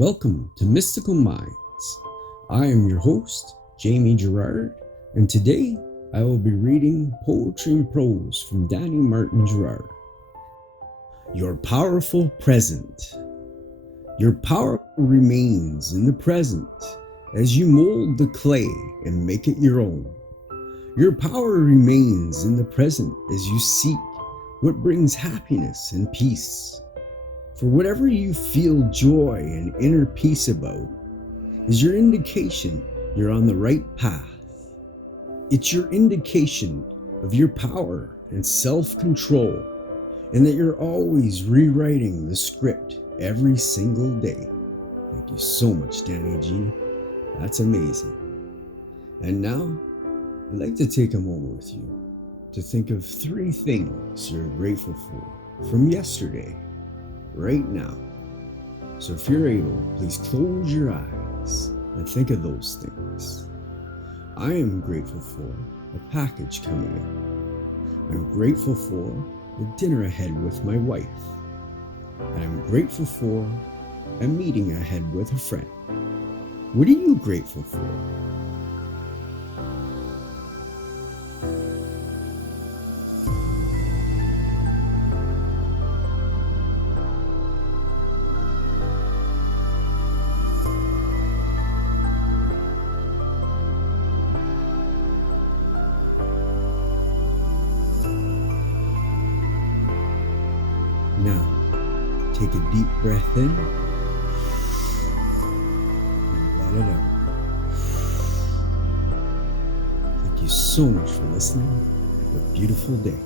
Welcome to Mystical Minds. I am your host, Jamie Girard, and today I will be reading Poetry and Prose from Danny Martin Girard. Your powerful present. Your power remains in the present as you mold the clay and make it your own. Your power remains in the present as you seek what brings happiness and peace. For whatever you feel joy and inner peace about is your indication you're on the right path. It's your indication of your power and self-control, and that you're always rewriting the script every single day. Thank you so much, Danny G. That's amazing. And now, I'd like to take a moment with you to think of 3 things you're grateful for from yesterday, right now. So if you're able, please close your eyes and think of those things. I am grateful for a package coming in. I'm grateful for the dinner ahead with my wife. And I'm grateful for a meeting ahead with a friend. What are you grateful for? Now, take a deep breath in and let it out. Thank you so much for listening. Have a beautiful day.